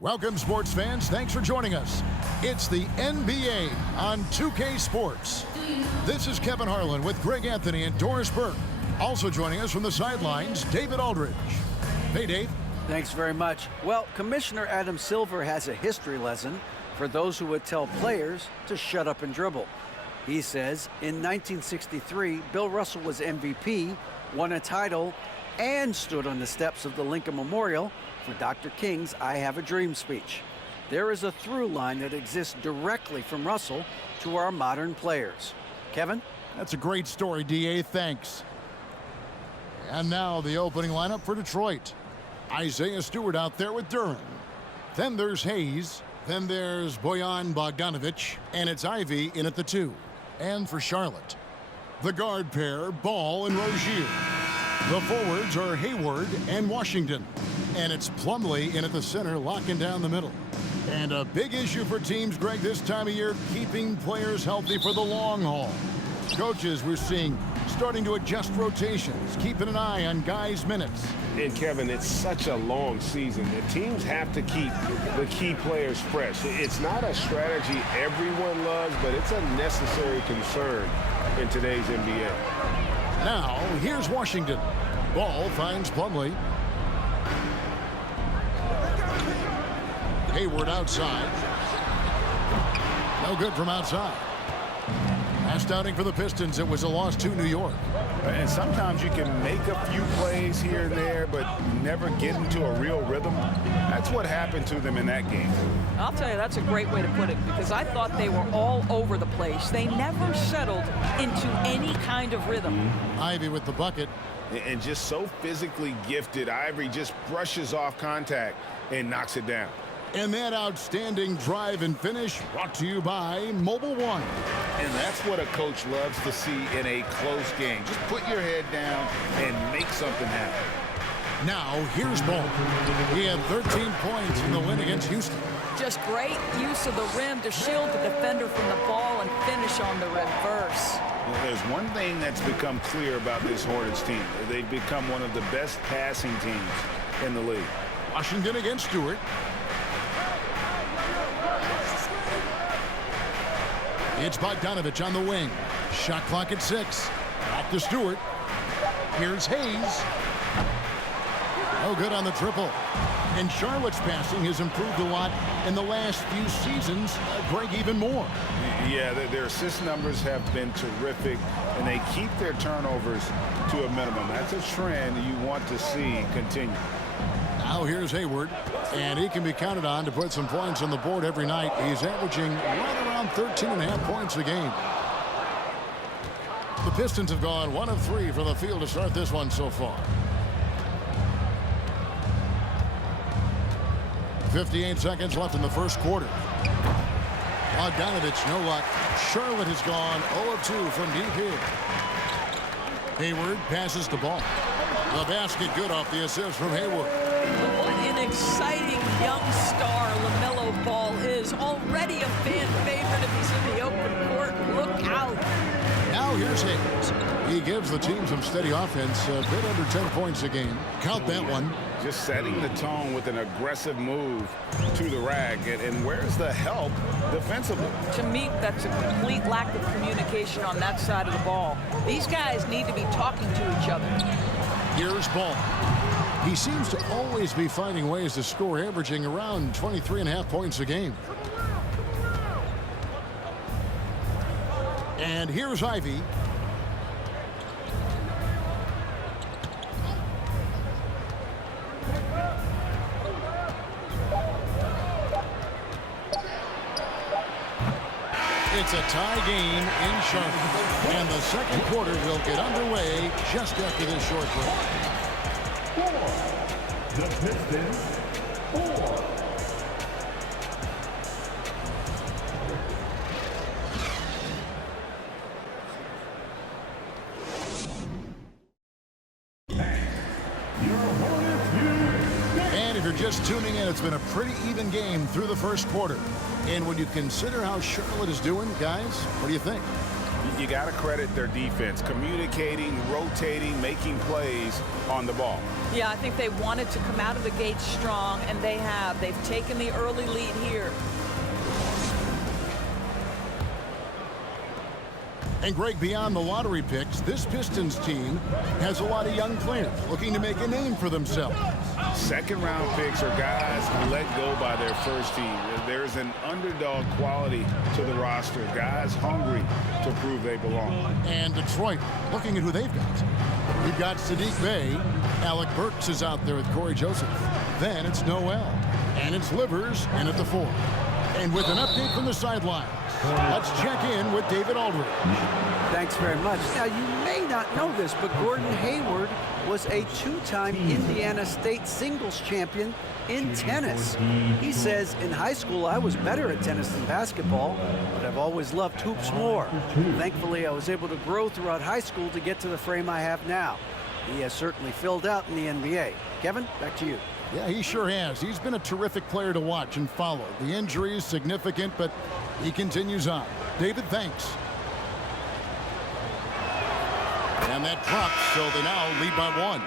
Welcome, sports fans. Thanks for joining us. It's the NBA on 2K Sports. This is Kevin Harlan with Greg Anthony and Doris Burke. Also joining us from the sidelines, David Aldridge. Hey, Dave. Thanks very much. Well, Commissioner Adam Silver has a history lesson for those who would tell players to shut up and dribble. He says in 1963, Bill Russell was MVP, won a title, and stood on the steps of the Lincoln Memorial for Dr. King's I Have a Dream speech. There is a through line that exists directly from Russell to our modern players. Kevin? That's a great story, D.A. Thanks. And now the opening lineup for Detroit. Isaiah Stewart out there with Duran. Then there's Hayes. Then there's Bojan Bogdanovic. And it's Ivy in at the 2. And for Charlotte, the guard pair, Ball and Rozier. The forwards are Hayward and Washington. And it's Plumlee in at the center, locking down the middle. And a big issue for teams, Greg, this time of year, keeping players healthy for the long haul. Coaches, we're seeing, starting to adjust rotations, keeping an eye on guys' minutes. And, Kevin, it's such a long season. The teams have to keep the key players fresh. It's not a strategy everyone loves, but it's a necessary concern in today's NBA. Now, here's Washington. Ball finds Plumlee. Hayward outside. No good from outside. Last outing for the Pistons, it was a loss to New York. And sometimes you can make a few plays here and there, but never get into a real rhythm. That's what happened to them in that game. I'll tell you, that's a great way to put it, because I thought they were all over the place. They never settled into any kind of rhythm. Ivy with the bucket. And just so physically gifted, Ivory just brushes off contact and knocks it down. And that outstanding drive and finish brought to you by Mobile One. And that's what a coach loves to see in a close game. Just put your head down and make something happen. Now, here's Ball. He had 13 points in the win against Houston. Just great use of the rim to shield the defender from the ball and finish on the reverse. There's one thing that's become clear about this Hornets team. They've become one of the best passing teams in the league. Washington against Stewart. It's Bogdanovic on the wing. Shot clock at 6. Back to Stewart. Here's Hayes. No good on the triple. And Charlotte's passing has improved a lot in the last few seasons. Greg, even more. Yeah, their assist numbers have been terrific, and they keep their turnovers to a minimum. That's a trend you want to see continue. Now here's Hayward, and he can be counted on to put some points on the board every night. He's averaging right around 13.5 points a game. The Pistons have gone 1 of 3 from the field to start this one so far. 58 seconds left in the first quarter. Bogdanovic, no luck. Charlotte has gone 0 of 2 from deep here. Hayward passes the ball. The basket good off the assist from Hayward. What an exciting young star LaMelo Ball is. Already a fan favorite if he's in the open court. Look out. Now here's Hayes. He gives the team some steady offense, a bit under 10 points a game. Count that one. Just setting the tone with an aggressive move to the rack. And where's the help defensively? To me, that's a complete lack of communication on that side of the ball. These guys need to be talking to each other. Here's Ball. He seems to always be finding ways to score, averaging around 23.5 points a game. And here's Ivy. It's a tie game in Charlotte. And the second quarter will get underway just after this short break. The Pistons, 4. And if you're just tuning in, it's been a pretty even game through the first quarter. And when you consider how Charlotte is doing, guys, what do you think? You got to credit their defense, communicating, rotating, making plays on the ball. Yeah, I think they wanted to come out of the gate strong, and they have. They've taken the early lead here. And Greg, beyond the lottery picks, this Pistons team has a lot of young players looking to make a name for themselves. Second-round picks are guys let go by their first team. There's an underdog quality to the roster, guys hungry to prove they belong. And Detroit, looking at who they've got. You've got Sadiq Bey. Alec Burks is out there with Corey Joseph. Then it's Noel. And it's Livers in at the 4. And with an update from the sidelines, let's check in with David Aldridge. Thanks very much. Now, you may not know this, but Gordon Hayward was a 2-time Indiana State singles champion in tennis. He says, in high school, I was better at tennis than basketball, but I've always loved hoops more. Thankfully, I was able to grow throughout high school to get to the frame I have now. He has certainly filled out in the NBA. Kevin, back to you. Yeah, he sure has. He's been a terrific player to watch and follow. The injury is significant, but he continues on. David, thanks. And that drops, so they now lead by 1.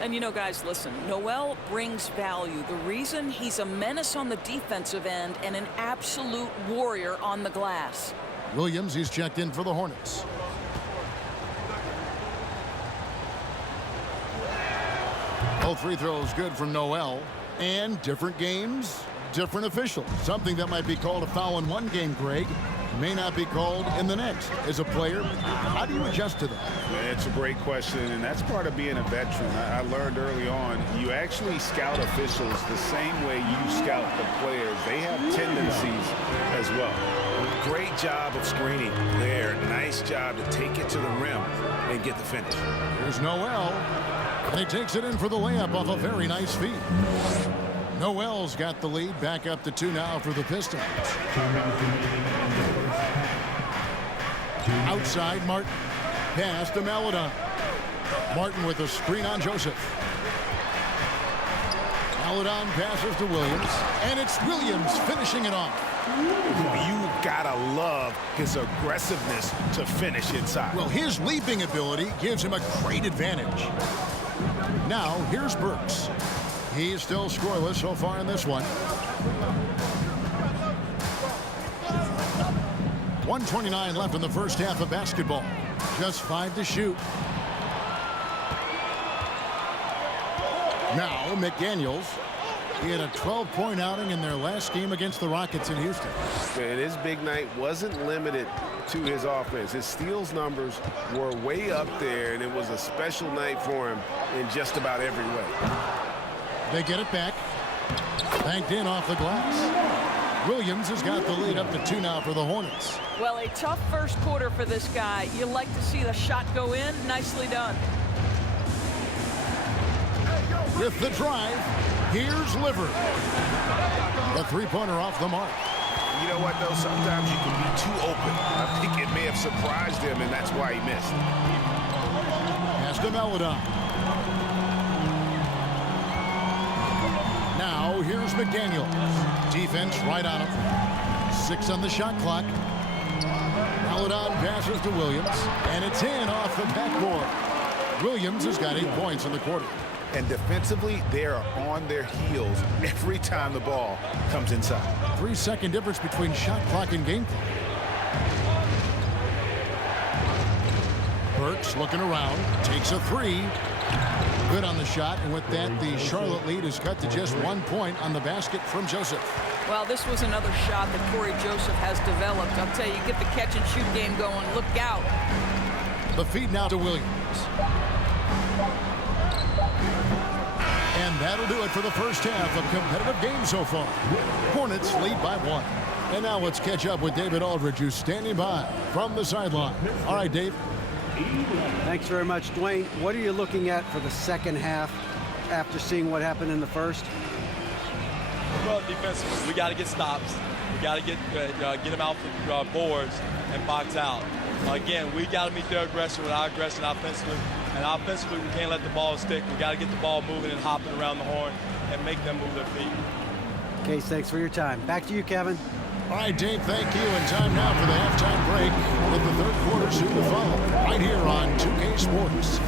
And you know, guys, listen, Noel brings value. The reason he's a menace on the defensive end and an absolute warrior on the glass. Williams, he's checked in for the Hornets. Both free throws good from Noel. And different games, different officials. Something that might be called a foul in one game, Greg, may not be called in the next. As a player, how do you adjust to that? It's a great question, and that's part of being a veteran. I learned early on, you actually scout officials the same way you scout the players. They have tendencies as well. Great job of screening there. Nice job to take it to the rim and get the finish. Here's Noel, and he takes it in for the layup off a very nice feed. Noel's got the lead, back up to 2 now for the Pistons. Outside, Martin. Pass to Maladon. Martin with a screen on Joseph. Maladon passes to Williams, and it's Williams finishing it off. You gotta love his aggressiveness to finish inside. Well, his leaping ability gives him a great advantage. Now, here's Burks. He's still scoreless so far in this one. 1:29 left in the first half of basketball. Just 5 to shoot. Now, McDaniels. He had a 12-point outing in their last game against the Rockets in Houston. And his big night wasn't limited to his offense. His steals numbers were way up there, and it was a special night for him in just about every way. They get it back. Banked in off the glass. Williams has got the lead up to 2 now for the Hornets. Well, a tough first quarter for this guy. You like to see the shot go in. Nicely done. With the drive, here's Liver. The three-pointer off the mark. You know what, though? Sometimes you can be too open. I think it may have surprised him, and that's why he missed. Pass to Maladon. Now, here's McDaniels. Defense right on him. 6 on the shot clock. Maladon passes to Williams, and it's in off the backboard. Williams has got 8 points in the quarter. And defensively, they are on their heels every time the ball comes inside. 3-second difference between shot clock and game clock. Burks looking around, takes a 3. Good on the shot, and with that, the Charlotte lead is cut to just 1 point on the basket from Joseph. Well, this was another shot that Corey Joseph has developed. I'll tell you, get the catch-and-shoot game going. Look out. The feed now to Williams. And that'll do it for the first half of competitive game so far. Hornets lead by 1. And now let's catch up with David Aldridge, who's standing by from the sideline. All right, Dave. Thanks very much, Dwayne. What are you looking at for the second half after seeing what happened in the first? Well, defensively, we got to get stops. We got to get them out the boards and box out. Again, we got to meet their aggression with our aggression offensively. And offensively, we can't let the ball stick. We got to get the ball moving and hopping around the horn and make them move their feet. Case, thanks for your time. Back to you, Kevin. All right, Dave, thank you. And time now for the halftime break with the third quarter soon to follow. Right here on 2K Sports.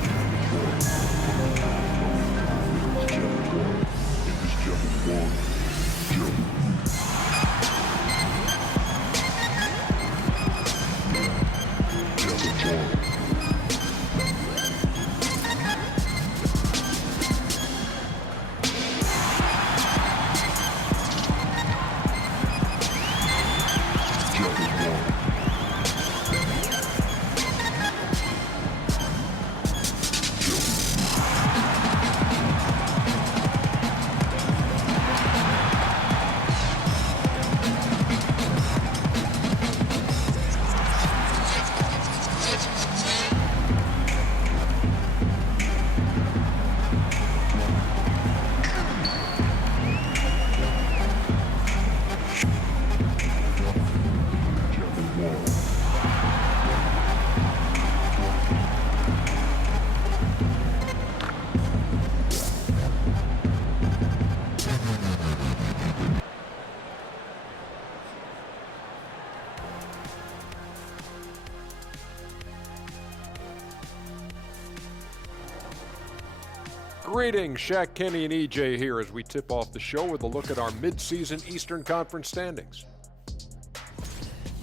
Greetings, Shaq, Kenny, and EJ here as we tip off the show with a look at our midseason Eastern Conference standings.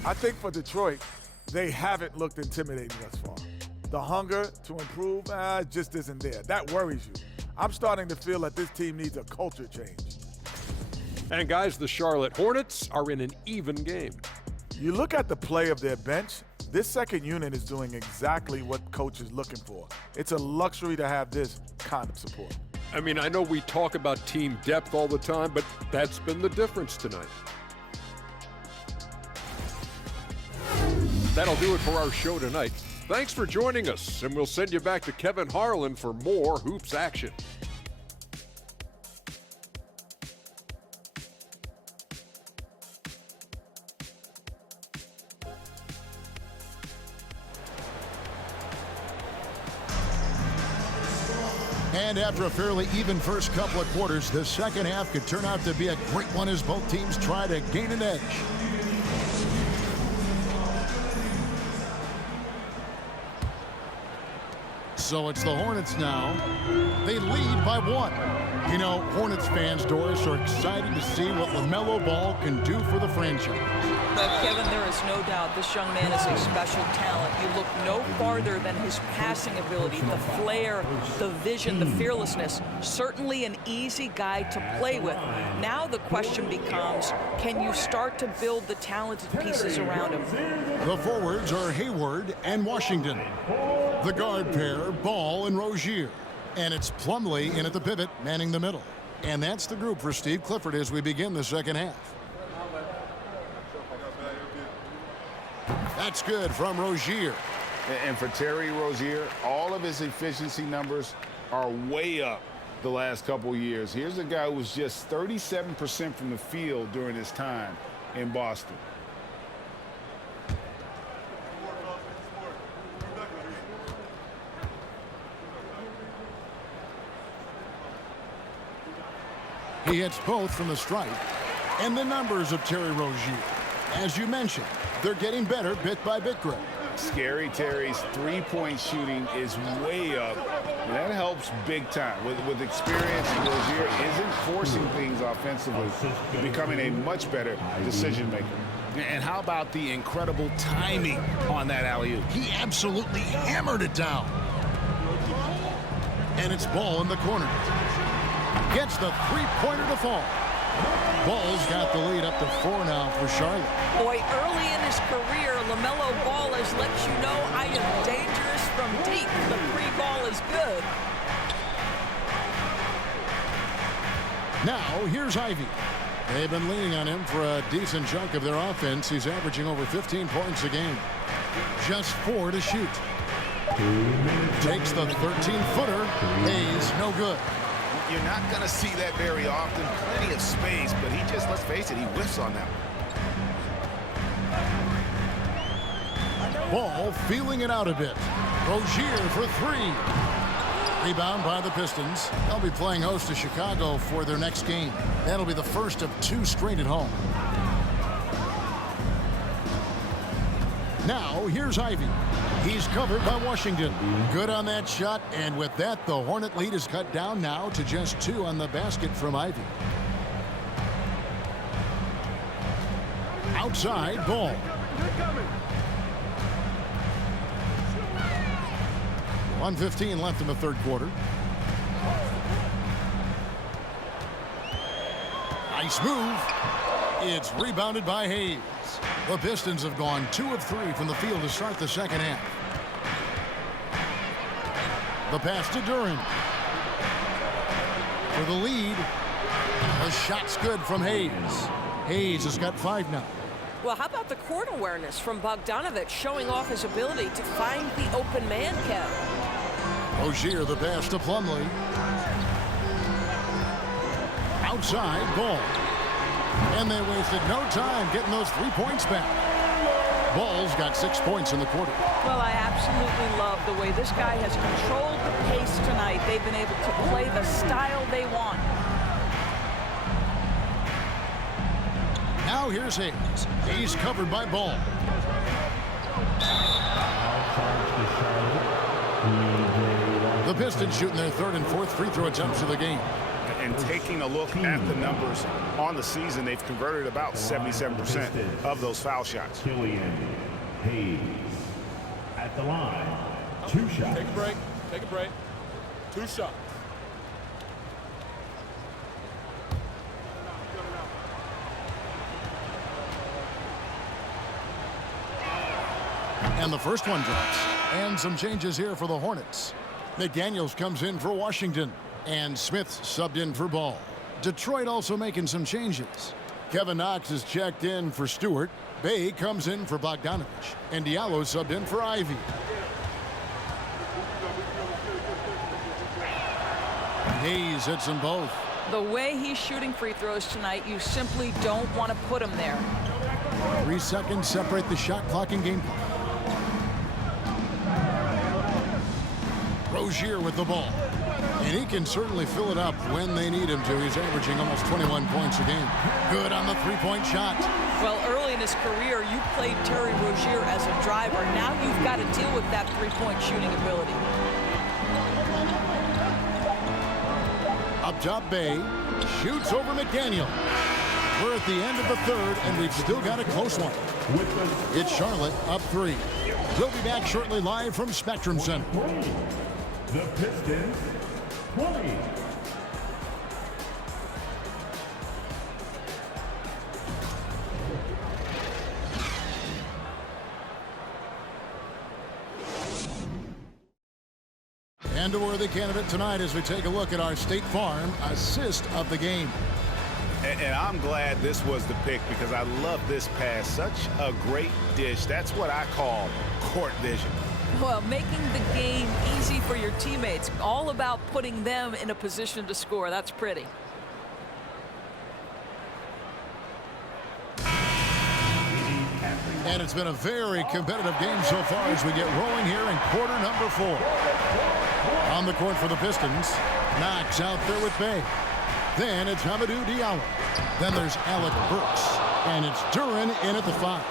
I think for Detroit, they haven't looked intimidating thus far. The hunger to improve just isn't there. That worries you. I'm starting to feel that this team needs a culture change. And guys, the Charlotte Hornets are in an even game. You look at the play of their bench, this second unit is doing exactly what coach is looking for. It's a luxury to have this kind of support. I mean, I know we talk about team depth all the time, but that's been the difference tonight. That'll do it for our show tonight. Thanks for joining us, and we'll send you back to Kevin Harlan for more hoops action. And after a fairly even first couple of quarters, the second half could turn out to be a great one as both teams try to gain an edge. So it's the Hornets now. They lead by 1. You know, Hornets fans, Doris, are excited to see what LaMelo Ball can do for the franchise. But Kevin, there is no doubt this young man is a special talent. You look no farther than his passing ability, the flair, the vision, the fearlessness. Certainly an easy guy to play with. Now the question becomes, can you start to build the talented pieces around him? The forwards are Hayward and Washington. The guard pair, Ball and Rozier. And it's Plumlee in at the pivot, manning the middle. And that's the group for Steve Clifford as we begin the second half. That's good from Rozier. And for Terry Rozier, all of his efficiency numbers are way up the last couple years. Here's a guy who was just 37% from the field during his time in Boston. He hits both from the stripe. And the numbers of Terry Rozier. As you mentioned, they're getting better bit by bit, Greg. Scary Terry's three-point shooting is way up, and that helps big time. With experience, Rozier isn't forcing things offensively, becoming a much better decision maker. And how about the incredible timing on that alley-oop? He absolutely hammered it down. And it's Ball in the corner. Gets the three-pointer to fall. Ball's got the lead up to 4 now for Charlotte. Boy, early in his career, LaMelo Ball has let you know I am dangerous from deep. The free ball is good. Now, here's Ivy. They've been leaning on him for a decent chunk of their offense. He's averaging over 15 points a game. Just 4 to shoot. Takes the 13-footer. Hayes, no good. You're not going to see that very often. Plenty of space, but he just, let's face it, he whiffs on that one. Ball feeling it out a bit. Rozier for 3. Rebound by the Pistons. They'll be playing host to Chicago for their next game. That'll be the first of 2 straight at home. Now, here's Ivy. He's covered by Washington. Good on that shot, and with that, the Hornet lead is cut down now to just 2 on the basket from Ivy. Outside, Ball. .115 left in the third quarter. Nice move. It's rebounded by Hayes. The Pistons have gone 2 of 3 from the field to start the second half. The pass to Duran. For the lead. The shot's good from Hayes. Hayes has got 5 now. Well, how about the court awareness from Bogdanovic showing off his ability to find the open man, Kev? Rozier, the pass to Plumlee. Outside, Ball. And they wasted no time getting those 3 points back. Ball's got 6 points in the quarter. Well, I absolutely love the way this guy has controlled the pace tonight. They've been able to play the style they want. Now here's Hayes. He's covered by Ball. The Pistons shooting their 3rd and 4th free throw attempts of the game. And taking a look at the numbers on the season, they've converted about 77% of those foul shots. Hayes at the line. 2 shots. Take a break. Take a break. 2 shots. And the first one drops. And some changes here for the Hornets. McDaniels comes in for Washington. And Smith subbed in for Ball. Detroit also making some changes. Kevin Knox is checked in for Stewart. Bay comes in for Bogdanovic. And Diallo subbed in for Ivy. Hayes hits them both. The way he's shooting free throws tonight, you simply don't want to put him there. 3 seconds separate the shot clock and game clock. Rozier with the ball. And he can certainly fill it up when they need him to. He's averaging almost 21 points a game. Good on the 3-point shot. Well, early in his career, you played Terry Rozier as a driver. Now you've got to deal with that 3-point shooting ability. Up top, Bay shoots over McDaniel. We're at the end of the 3rd, and we've still got a close one. It's Charlotte up 3. We'll be back shortly live from Spectrum Center. The Pistons 20. And a worthy candidate tonight as we take a look at our State Farm assist of the game. And I'm glad this was the pick because I love this pass. Such a great dish. That's what I call court vision. Well, making the game easy for your teammates. All about putting them in a position to score. That's pretty. And it's been a very competitive game so far as we get rolling here in quarter number 4. On the court for the Pistons. Knox out there with Bay. Then it's Hamidou Diallo. Then there's Alec Burks. And it's Duran in at the 5.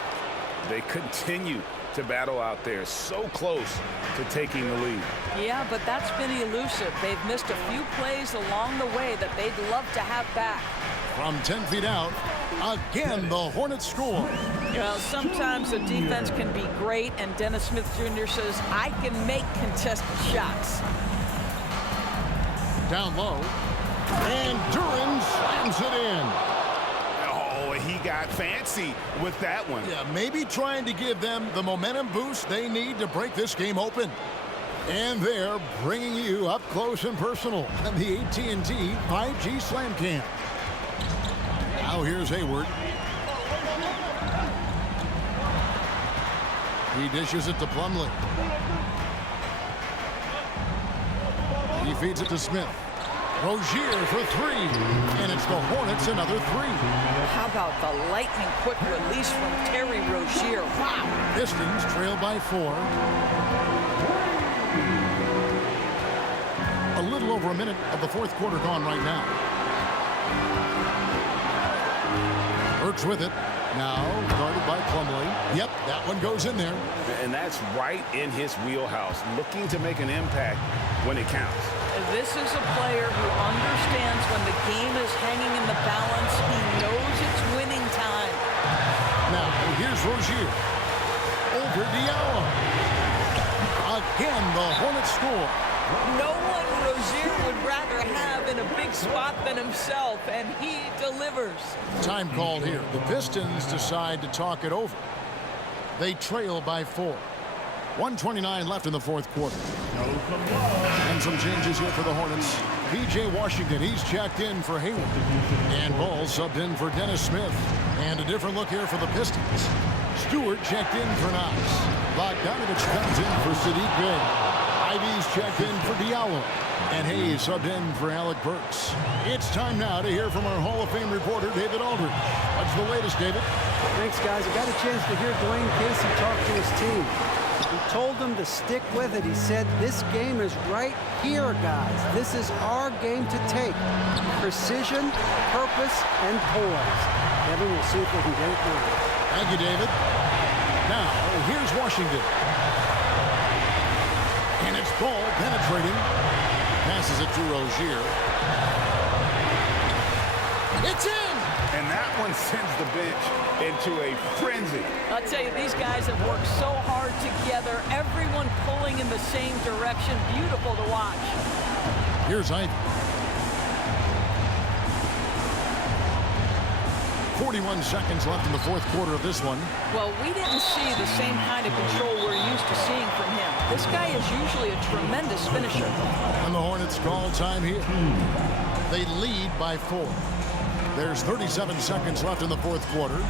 They continue to battle out there, so close to taking the lead. Yeah, but that's been elusive. They've missed a few plays along the way that they'd love to have back. From 10 feet out, again the Hornets score. Well, sometimes the defense can be great, and Dennis Smith Jr. says, I can make contested shots. Down low, and Duran slams it in. Oh, he got fancy with that one. Yeah, maybe trying to give them the momentum boost they need to break this game open. And they're bringing you up close and personal on the AT&T 5G Slam Cam. Now here's Hayward. He dishes it to Plumlee. He feeds it to Smith. Rozier for 3. And it's the Hornets another 3. How about the lightning quick release from Terry Rozier? Wow. Pistons trail by 4. A little over a minute of the 4th quarter gone right now. Burks with it. Now guarded by Plumlee. Yep, that one goes in there. And that's right in his wheelhouse, looking to make an impact when it counts. This is a player who understands when the game is hanging in the balance. He knows it's winning time. Now, here's Rozier. Over Diallo. Again, the Hornets score. No one Rozier would rather have in a big spot than himself, and he delivers. Time called here. The Pistons decide to talk it over. They trail by 4. 1:29 left in the fourth quarter. And some changes here for the Hornets. P.J. Washington, he's checked in for Hayward. And Ball subbed in for Dennis Smith. And a different look here for the Pistons. Stewart checked in for Knox. Bogdanovich comes in for Sadiq Bey. Ivy's checked in for Diallo. And Hayes subbed in for Alec Burks. It's time now to hear from our Hall of Fame reporter, David Aldridge. What's the latest, David? Thanks, guys. I got a chance to hear Dwayne Casey talk to his team. He told them to stick with it. He said, this game is right here, guys. This is our game to take. Precision, purpose, and poise. Kevin, we'll see if they can get it done. Thank you, David. Now, here's Washington. And it's Ball penetrating. Passes it to Rozier. It's in! And that one sends the bench into a frenzy. I'll tell you, these guys have worked so hard together. Everyone pulling in the same direction. Beautiful to watch. Here's Ivy. 41 seconds left in the fourth quarter of this one. Well, we didn't see the same kind of control we're used to seeing from him. This guy is usually a tremendous finisher. And the Hornets call time here. They lead by 4. There's 37 seconds left in the fourth quarter.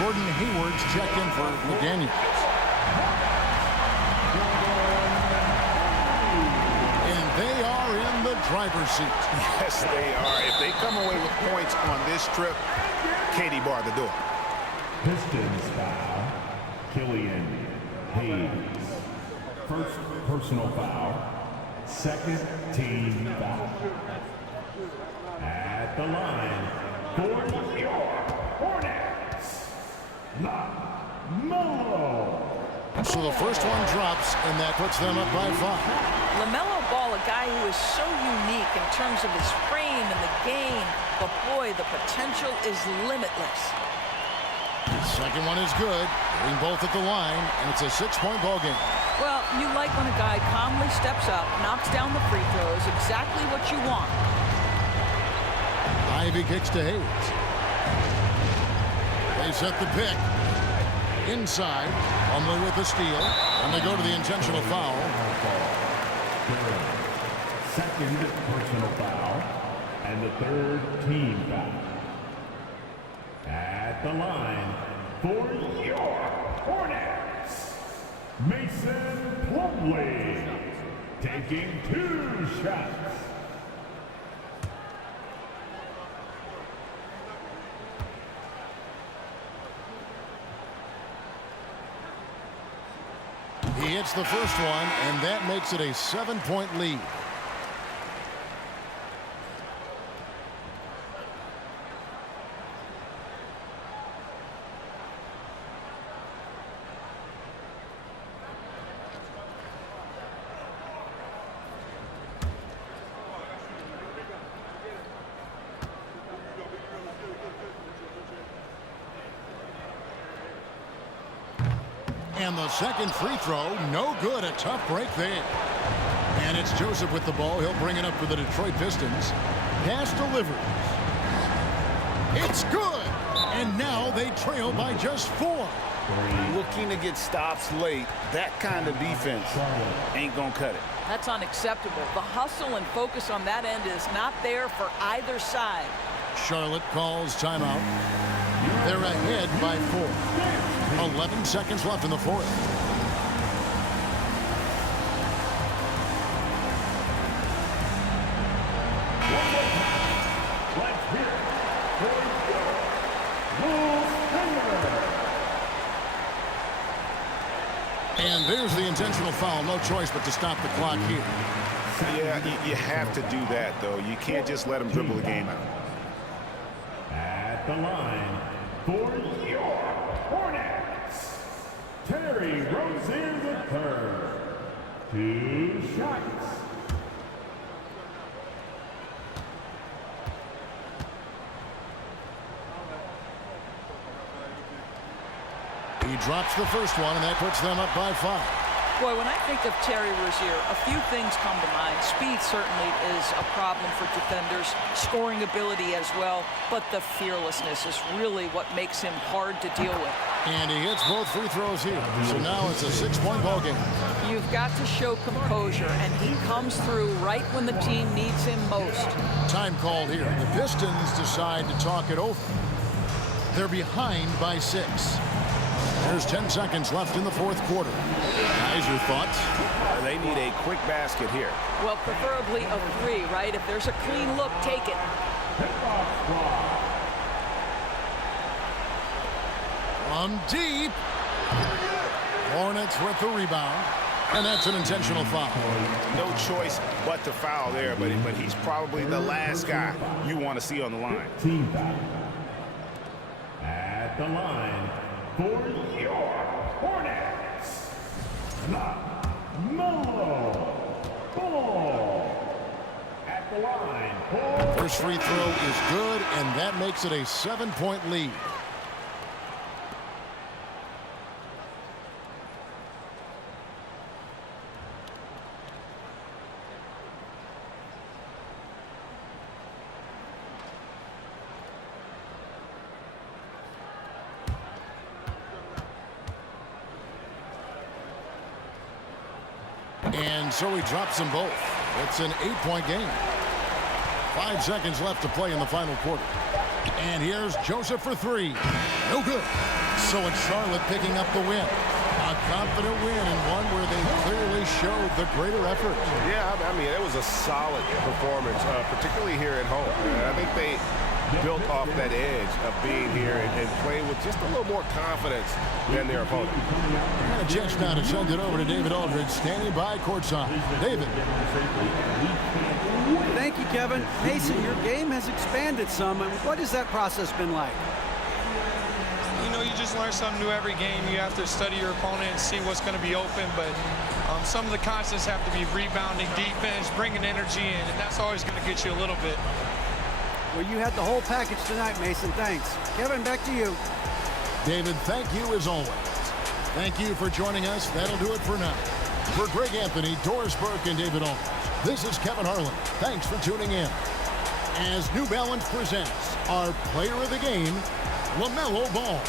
Gordon Hayward's checked in for McDaniel. And they are in the driver's seat. Yes, they are. If they come away with points on this trip, Katie barred the door. Pistons foul, Killian Hayes. First personal foul, second team foul. At the line for your Hornets, LaMelo. So the first one drops, and that puts them up by 5. LaMelo Ball, a guy who is so unique in terms of his frame and the game, but boy, the potential is limitless. The second one is good. Getting both at the line, and it's a 6-point ball game. Well, you like when a guy calmly steps up, knocks down the free throws, exactly what you want. Ivy kicks to Hayes. They set the pick. Inside, Plumlee with the steal, and they go to the intentional foul. Second personal foul, and the third team foul. At the line for your Hornets, Mason Plumlee, taking 2 shots. He hits the first one, and that makes it a 7-point lead. And the second free throw, no good. A tough break there. And it's Joseph with the ball. He'll bring it up for the Detroit Pistons. Pass delivers. It's good. And now they trail by just 4. Looking to get stops late, that kind of defense ain't going to cut it. That's unacceptable. The hustle and focus on that end is not there for either side. Charlotte calls timeout. They're ahead by 4. 11 seconds left in the fourth. And there's the intentional foul. No choice but to stop the clock here. Yeah, you have to do that, though. You can't just let them dribble the game out. At the line for your Hornets, Terry Rozier III. 2 shots. He drops the first one, and that puts them up by 5. Boy, when I think of Terry Rozier, a few things come to mind. Speed certainly is a problem for defenders, scoring ability as well, but the fearlessness is really what makes him hard to deal with. And he hits both free throws here. So now it's a 6-point ball game. You've got to show composure, and he comes through right when the team needs him most. Time called here. The Pistons decide to talk it over. They're behind by 6. There's 10 seconds left in the fourth quarter. Guys, your thoughts? They need a quick basket here. Well, preferably a 3, right? If there's a clean look, take it. From deep. Hornets with the rebound. And that's an intentional foul. No choice but to foul there, but he's probably the last guy you want to see on the line. Team foul. At the line for your Hornets, Melo Ball. At the line for... First free throw is good, and that makes it a 7-point lead. And so he drops them both. It's an 8-point game. 5 seconds left to play in the final quarter. And here's Joseph for 3. No good. So it's Charlotte picking up the win. A confident win, and one where they clearly showed the greater effort. Yeah, I mean, it was a solid performance, particularly here at home. I think they built off that edge of being here and playing with just a little more confidence than their opponent. And a chance now to send it over to David Aldridge, standing by courtside. David. Thank you, Kevin. Mason, your game has expanded some. And what has that process been like? You know, you just learn something new every game. You have to study your opponent and see what's going to be open. But some of the concepts have to be rebounding, defense, bringing energy in, and that's always going to get you a little bit. Well, you had the whole package tonight, Mason. Thanks. Kevin, back to you. David, thank you as always. Thank you for joining us. That'll do it for now. For Greg Anthony, Doris Burke, and David Aldridge, this is Kevin Harlan. Thanks for tuning in. As New Balance presents our player of the game, LaMelo Ball.